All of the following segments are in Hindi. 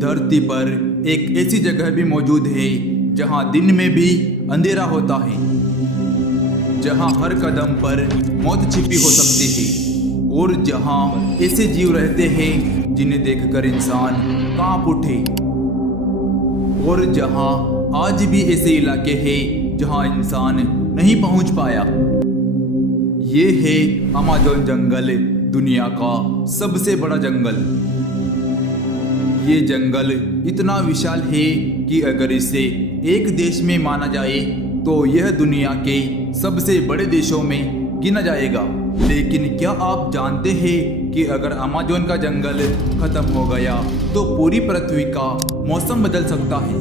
धरती पर एक ऐसी जगह भी मौजूद है जहां दिन में भी अंधेरा होता है, जहां हर कदम पर मौत छिपी हो सकती है और जहां ऐसे जीव रहते हैं जिन्हें देखकर इंसान कांप उठे, और जहां आज भी ऐसे इलाके हैं जहां इंसान नहीं पहुंच पाया। ये है अमेज़न जंगल, दुनिया का सबसे बड़ा जंगल। ये जंगल इतना विशाल है कि अगर इसे एक देश में माना जाए तो यह दुनिया के सबसे बड़े देशों में गिना जाएगा। लेकिन क्या आप जानते हैं कि अगर अमेज़न का जंगल खत्म हो गया तो पूरी पृथ्वी का मौसम बदल सकता है।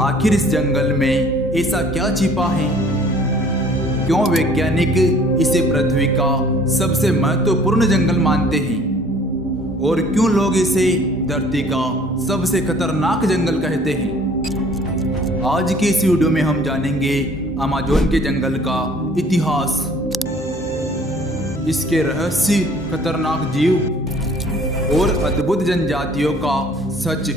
आखिर इस जंगल में ऐसा क्या छिपा है? क्यों वैज्ञानिक इसे पृथ्वी का सबसे महत्वपूर्ण जंगल मानते हैं? और क्यों लोग इसे धरती का सबसे खतरनाक जंगल कहते हैं? आज के इस वीडियो में हम जानेंगे अमेज़न के जंगल का इतिहास, इसके रहस्य, खतरनाक जीव और अद्भुत जनजातियों का सच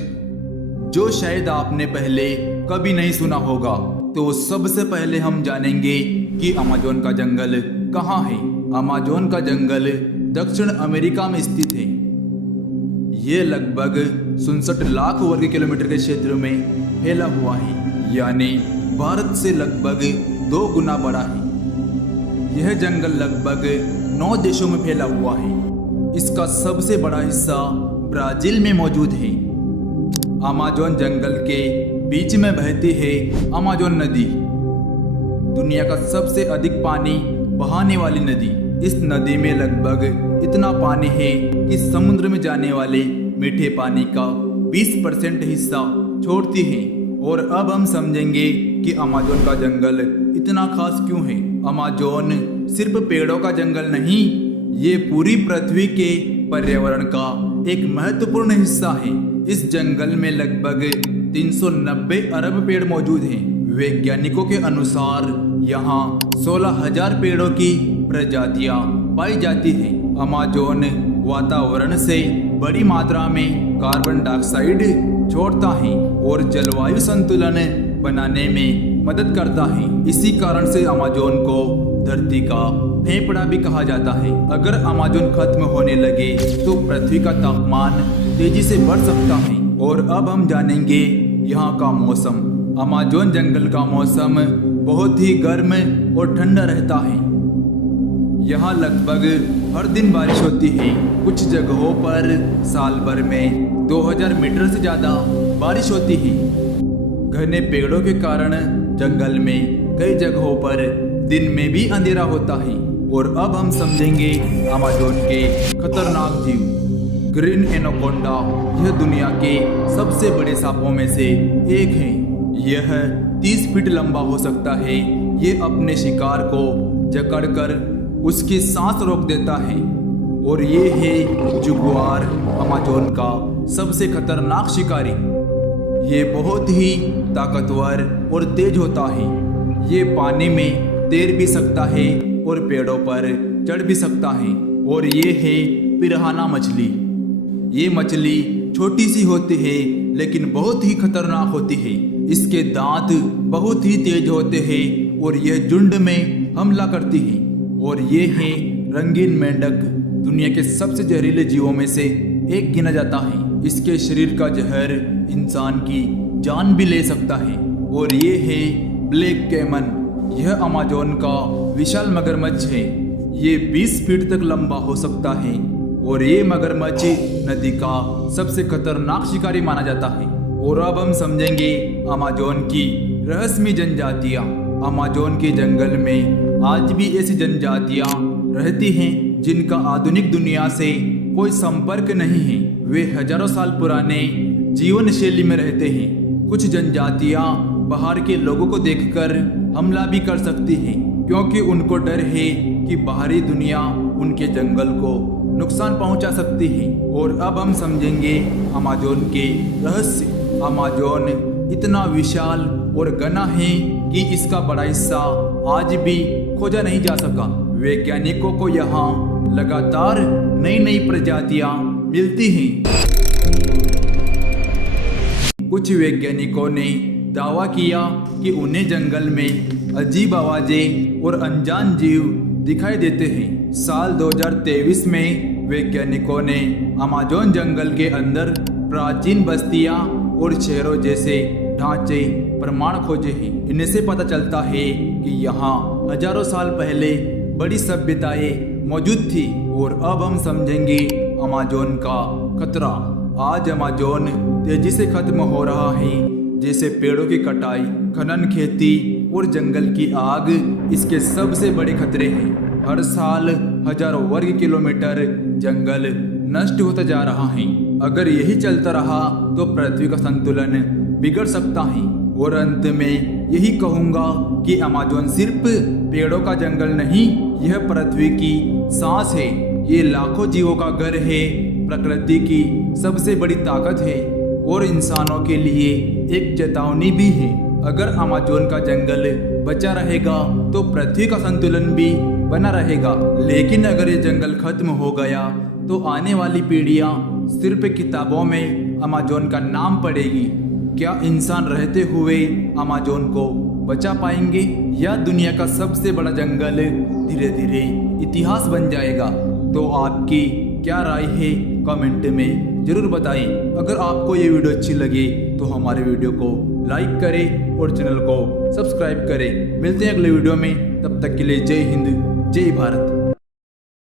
जो शायद आपने पहले कभी नहीं सुना होगा। तो सबसे पहले हम जानेंगे कि अमेज़न का जंगल कहाँ है। अमेज़न का जंगल दक्षिण अमेरिका में स्थित है। ये लगभग 67 लाख वर्ग किलोमीटर के क्षेत्र में फैला हुआ है, यानी भारत से लगभग 2 गुना बड़ा है। यह जंगल लगभग 9 देशों में फैला हुआ है। इसका सबसे बड़ा हिस्सा ब्राजील में मौजूद है। अमेज़न जंगल के बीच में बहती है अमेज़न नदी, दुनिया का सबसे अधिक पानी बहाने वाली नदी। इस नदी में लगभग इतना पानी है कि समुद्र में जाने वाले मीठे पानी का 20% हिस्सा छोड़ती है। और अब हम समझेंगे कि अमेज़न का जंगल इतना खास क्यों है। अमेज़न सिर्फ पेड़ों का जंगल नहीं, ये पूरी पृथ्वी के पर्यावरण का एक महत्वपूर्ण हिस्सा है। इस जंगल में लगभग 390 अरब पेड़ मौजूद हैं। वैज्ञानिकों के अनुसार यहाँ 16,000 पेड़ों की प्रजातियां पाई जाती हैं। अमेज़न वातावरण से बड़ी मात्रा में कार्बन डाइऑक्साइड छोड़ता है और जलवायु संतुलन बनाने में मदद करता है। इसी कारण से अमेज़न को धरती का फेफड़ा भी कहा जाता है। अगर अमेज़न खत्म होने लगे तो पृथ्वी का तापमान तेजी से बढ़ सकता है। और अब हम जानेंगे यहाँ का मौसम। अमेज़न जंगल का मौसम बहुत ही गर्म और ठंडा रहता है। यहाँ लगभग हर दिन बारिश होती है। कुछ जगहों पर साल भर में 2000 मीटर से ज़्यादा बारिश होती है। घने पेड़ों के कारण जंगल में कई जगहों पर दिन में भी अंधेरा होता है। और अब हम समझेंगे अमेज़न के खतरनाक जीव, ग्रीन एनाकोंडा। यह दुनिया के सबसे बड़े सांपों में से एक है। यह 30 फीट लंबा हो सकता है। ये अपने शिकार को जकड़कर उसकी सांस रोक देता है। और ये है जगुआर, अमेज़न का सबसे खतरनाक शिकारी। ये बहुत ही ताकतवर और तेज होता है। ये पानी में तैर भी सकता है और पेड़ों पर चढ़ भी सकता है। और ये है पिरान्हा मछली। ये मछली छोटी सी होती है लेकिन बहुत ही खतरनाक होती है। इसके दांत बहुत ही तेज होते हैं और यह झुंड में हमला करती है। और ये है रंगीन मेंढक, दुनिया के सबसे जहरीले जीवों में से एक गिना जाता है। इसके शरीर का जहर इंसान की जान भी ले सकता है। और ये है ब्लैक कैमन। यह अमेज़न का विशाल मगरमच्छ है। ये 20 फीट तक लंबा हो सकता है। और ये मगरमच्छ नदी का सबसे खतरनाक शिकारी माना जाता है। और अब हम समझेंगे अमेज़न की रहस्यमय जनजातियाँ। अमेज़न के जंगल में आज भी ऐसी जनजातियाँ रहती हैं जिनका आधुनिक दुनिया से कोई संपर्क नहीं है। वे हजारों साल पुराने जीवन शैली में रहते हैं। कुछ जनजातियाँ बाहर के लोगों को देखकर हमला भी कर सकती हैं, क्योंकि उनको डर है कि बाहरी दुनिया उनके जंगल को नुकसान पहुंचा सकती है। और अब हम समझेंगे अमेज़न के रहस्य। अमेज़न इतना विशाल और घना है कि इसका बड़ा हिस्सा आज भी खोजा नहीं जा सका। वैज्ञानिकों को यहाँ लगातार नई नई प्रजातियाँ मिलती हैं। कुछ वैज्ञानिकों ने दावा किया कि उन्हें जंगल में अजीब आवाजें और अनजान जीव दिखाई देते हैं। साल 2023 में वैज्ञानिकों ने अमेज़न जंगल के अंदर प्राचीन बस्तियां और शहरों जैसे ढांचे प्रमाण खोजे हैं। इनसे पता चलता है कि यहाँ हजारों साल पहले बड़ी सभ्यताएं मौजूद थी। और अब हम समझेंगे अमेज़न का खतरा। आज अमेज़न तेजी से खत्म हो रहा है, जैसे पेड़ों की कटाई, खनन, खेती और जंगल की आग इसके सबसे बड़े खतरे हैं। हर साल हजारों वर्ग किलोमीटर जंगल नष्ट होता जा रहा है। अगर यही चलता रहा तो पृथ्वी का संतुलन बिगड़ सकता है। और अंत में यही कहूँगा कि अमेज़न सिर्फ पेड़ों का जंगल नहीं, यह पृथ्वी की सांस है। ये लाखों जीवों का घर है, प्रकृति की सबसे बड़ी ताकत है और इंसानों के लिए एक चेतावनी भी है। अगर अमेज़न का जंगल बचा रहेगा तो पृथ्वी का संतुलन भी बना रहेगा। लेकिन अगर ये जंगल खत्म हो गया तो आने वाली पीढ़ियां सिर्फ किताबों में अमेज़न का नाम पढ़ेगी। क्या इंसान रहते हुए अमेज़न को बचा पाएंगे या दुनिया का सबसे बड़ा जंगल धीरे धीरे इतिहास बन जाएगा? तो आपकी क्या राय है कमेंट में जरूर बताएं। अगर आपको ये वीडियो अच्छी लगे तो हमारे वीडियो को लाइक करें और चैनल को सब्सक्राइब करें। मिलते हैं अगले वीडियो में, तब तक के लिए जय हिंद, जय भारत।